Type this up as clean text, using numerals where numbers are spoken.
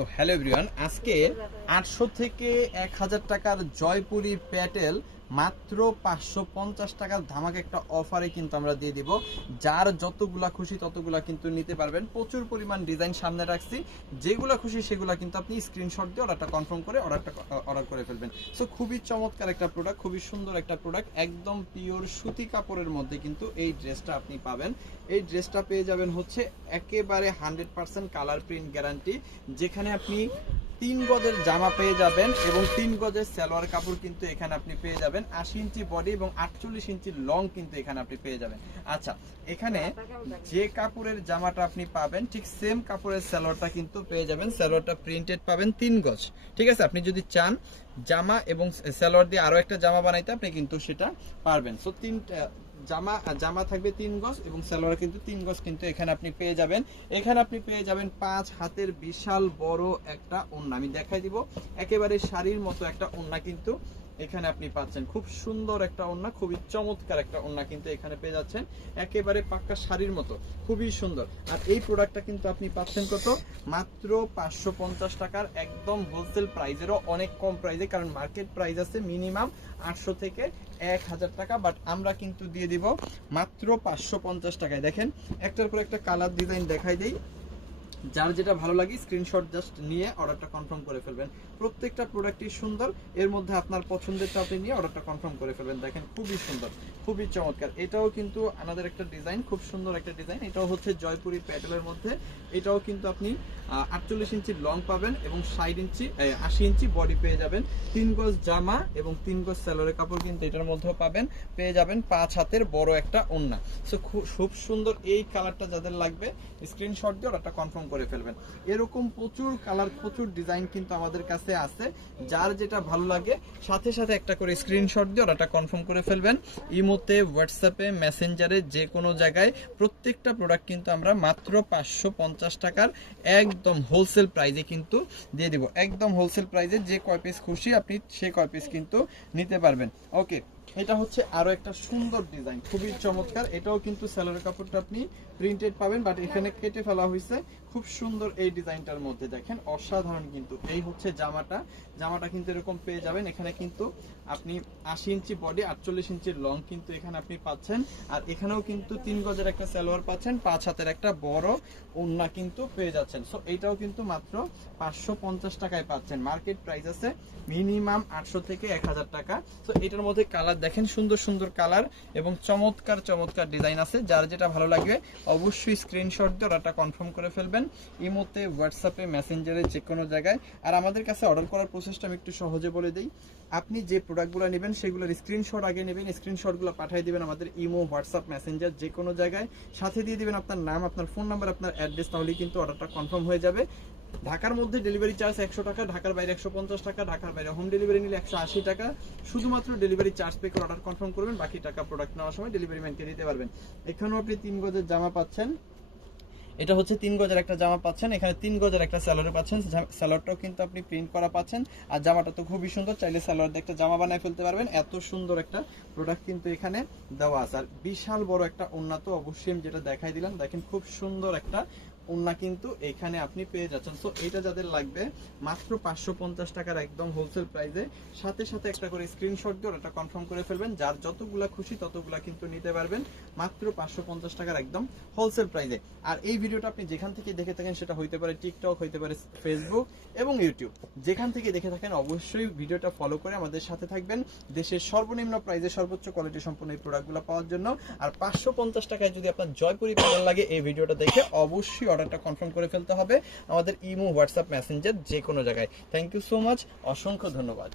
তো hello everyone, আজকে 800 থেকে 1000 টাকার জয়পুরি প্যাটেল মাত্র 550 টাকার ধামাকা একটা অফারে কিন্তু আমরা দিয়ে দিব। যার যতগুলা খুশি ততগুলা কিন্তু নিতে পারবেন। প্রচুর পরিমাণ ডিজাইন সামনে রাখছি, যেগুলা খুশি সেগুলা কিন্তু আপনি স্ক্রিনশট দিয়ে অর্ডারটা কনফার্ম করে অর্ডার করে ফেলবেন। সো খুবই চমৎকার একটা প্রোডাক্ট, খুবই সুন্দর একটা প্রোডাক্ট, একদম পিওর সুতি কাপড়ের মধ্যে কিন্তু এই ড্রেসটা আপনি পাবেন। এই ড্রেসটা পেয়ে যাবেন হচ্ছে একেবারে 100% কালার প্রিন্ট গ্যারান্টি, যেখানে আপনি 3 গজের জামা পেয়ে যাবেন এবং 3 গজের সালোয়ার কাপড় কিন্তু এখানে আপনি পেয়ে যাবেন। 80 ইঞ্চি বডি এবং 48 ইঞ্চি লং কিন্তু এখানে আপনি পেয়ে যাবেন। আচ্ছা, এখানে যে কাপড়ের জামাটা আপনি পাবেন ঠিক সেম কাপড়ের সালোয়ারটা কিন্তু পেয়ে যাবেন। সালোয়ারটা প্রিন্টেড পাবেন 3 গজ, ঠিক আছে। আপনি যদি চান জামা এবং সালোয়ার দিয়ে আরো একটা জামা বানাইতে আপনি কিন্তু সেটা পারবেন। সো জামা থাকবে 3 গজ এবং সালোয়ার কিন্তু 3 গজ কিন্তু এখানে আপনি পেয়ে যাবেন। এখানে আপনি পেয়ে যাবেন 5 হাতের বিশাল বড় একটা ওড়না, আমি দেখাই দিব। একেবারে শাড়ির মতো একটা ওড়না কিন্তু এখানে আপনি পাচ্ছেন। খুব সুন্দর একটা ওড়না, খুবই চমৎকার একটা ওড়না কিন্তু এখানে পেয়ে যাচ্ছেন, একেবারে পাক্কা শাড়ির মতো, খুবই সুন্দর। আর এই প্রোডাক্টটা কিন্তু আপনি পাচ্ছেন কত? মাত্র 550 টাকার, একদম হোলসেল প্রাইজেরও অনেক কম প্রাইজে, কারণ মার্কেট প্রাইস আছে মিনিমাম 800 থেকে 1000 টাকা, বাট আমরা কিন্তু দিয়ে দিব মাত্র 550 টাকায়। দেখেন একটার পর একটা কালার ডিজাইন দেখাই দেই, যার যেটা ভালো লাগে স্ক্রিনশট জাস্ট নিয়ে অর্ডারটা কনফার্ম করে ফেলবেন। প্রত্যেকটা প্রোডাক্টই সুন্দর, এর মধ্যে আপনার পছন্দেরটা আপনি নিয়ে অর্ডারটা কনফার্ম করে ফেলবেন। দেখেন খুবই সুন্দর, খুবই চমৎকার। এটাও কিন্তু আমাদের একটা ডিজাইন, খুব সুন্দর একটা ডিজাইন। এটাও হচ্ছে জয়পুরি প্যাটেলের মধ্যে। এটাও কিন্তু আপনি 48 ইঞ্চি লং পাবেন এবং 80 ইঞ্চি বডি পেয়ে যাবেন। 3 গজ জামা এবং 3 গজ সালোয়ারের কাপড় কিন্তু এটার মধ্যেও পাবেন। পেয়ে যাবেন 5 হাতের বড় একটা ওড়না। সো খুব সুন্দর এই কালারটা যাদের লাগবে স্ক্রিনশট দিয়ে অর্ডারটা কনফার্ম করে ফেলবেন। এরকম প্রচুর কালার, প্রচুর ডিজাইন কিন্তু আমাদের কাছে আছে। যার যেটা ভালো লাগে সাথে সাথে একটা করে স্ক্রিনশট দিয়ে অর্ডারটা কনফার্ম করে ফেলবেন। ইমোতে, হোয়াটসঅ্যাপে, মেসেঞ্জারে, যে কোনো জায়গায় প্রত্যেকটা প্রোডাক্ট কিন্তু আমরা মাত্র 550 টাকার একদম হোলসেল প্রাইজে কিন্তু দিয়ে দিব। একদম হোলসেল প্রাইজে যে কয় পিস খুশি আপনি সে কয় পিস কিন্তু নিতে পারবেন। ওকে, এটা হচ্ছে আরো একটা সুন্দর ডিজাইন, খুবই চমৎকার। এটাও কিন্তু সালোয়ার কাপড়টা আপনি প্রিন্টেড পাবেন, বাট এখানে কেটে ফেলা হয়েছে। খুব সুন্দর এই ডিজাইনটার মধ্যে, দেখেন অসাধারণ কিন্তু। এই হচ্ছে জামাটা কিন্তু এরকম পেয়ে যাবেন। এখানে কিন্তু আপনি 80 ইঞ্চি বডি, 48 ইঞ্চির লং কিন্তু এখানে আপনি পাচ্ছেন। আর এখানেও কিন্তু 3 গজের একটা সালোয়ার পাচ্ছেন, 5 হাতের একটা বড় ওড়না কিন্তু পেয়ে যাচ্ছেন। সো এইটাও কিন্তু মাত্র 550 টাকায় পাচ্ছেন। মার্কেট প্রাইস আছে মিনিমাম 800 থেকে 1000 টাকা। সো এটার মধ্যে কালার দেখেন, সুন্দর সুন্দর কালার এবং চমৎকার চমৎকার ডিজাইন আছে। যার যেটা ভালো লাগবে অবশ্যই স্ক্রিনশট দিয়ে অর্ডারটা কনফার্ম করে ফেলবেন। ইমোতে, হোয়াটসঅ্যাপে, মেসেঞ্জারে, যে কোনো জায়গায়। আর আমাদের কাছে অর্ডার করার প্রসেসটা আমি একটু সহজে বলে দিই। আপনি যে প্রোডাক্টগুলো নেবেন সেগুলোর স্ক্রিনশট আগে নেবেন, স্ক্রিনশটগুলো পাঠিয়ে দিবেন আমাদের ইমো, হোয়াটসঅ্যাপ, মেসেঞ্জার, যে কোনো জায়গায়। সাথে দিয়ে দিবেন আপনার নাম, আপনার ফোন নাম্বার, আপনার অ্যাড্রেস, তাহলেই কিন্তু অর্ডারটা কনফার্ম হয়ে যাবে। ঢাকার মধ্যে ডেলিভারি চার্জ 100 টাকা, ঢাকার বাইরে 150 টাকা, ঢাকার বাইরে হোম ডেলিভারি নিলে 180 টাকা। শুধুমাত্র ডেলিভারি চার্জ পে করে অর্ডার কনফার্ম করবেন, বাকি টাকা প্রোডাক্ট নেওয়ার সময় ডেলিভারি ম্যানকে দিতে পারবেন। এখানেও আপনি 3 গজের জামা পাচ্ছেন। এটা হচ্ছে 3 গজের একটা জামা পাচ্ছেন, এখানে 3 গজের একটা সালোয়ার পাচ্ছেন। সালোয়ারটাও কিন্তু আপনি প্রিন্ট করা পাচ্ছেন। আর জামাটা তো খুবই সুন্দর, চাইলে সালোয়ার দিয়ে একটা জামা বানায় ফেলতে পারবেন। এত সুন্দর একটা প্রোডাক্ট কিন্তু এখানে দেওয়া আছে। আর বিশাল বড় একটা ওড়না তো অবশ্যই আমি যেটা দেখাই দিলাম, দেখেন খুব সুন্দর একটা ওড়না কিন্তু এখানে আপনি পেয়ে যাচ্ছেন। সো এটা যাদের লাগবে মাত্র 550 টাকার একদম হোলসেল প্রাইসে, সাথে সাথে একটা করে স্ক্রিনশট দিয়ে ওটা কনফার্ম করে ফেলবেন। যার যতগুলা খুশি ততগুলা কিন্তু নিতে পারবেন মাত্র 550 টাকার একদম হোলসেল প্রাইসে। আর এই ভিডিওটা আপনি যেখান থেকে দেখে থাকেন, সেটা হইতে পারে টিকটক, হইতে পারে ফেসবুক এবং ইউটিউব, যেখান থেকে দেখে থাকেন অবশ্যই ভিডিওটা ফলো করে আমাদের সাথে থাকবেন দেশের সর্বনিম্ন প্রাইসে সর্বোচ্চ কোয়ালিটি সম্পন্ন এই প্রোডাক্টগুলো পাওয়ার জন্য। আর 550 টাকায় যদি আপনার জয়পুরি প্যানেল লাগে, এই ভিডিওটা দেখে অবশ্যই অর্ডারটা কনফার্ম করে ফেলতে হবে আমাদের ইমো, হোয়াটসঅ্যাপ, মেসেঞ্জার, যে কোনো জায়গায়। থ্যাংক ইউ সো মাচ, অসংখ্য ধন্যবাদ।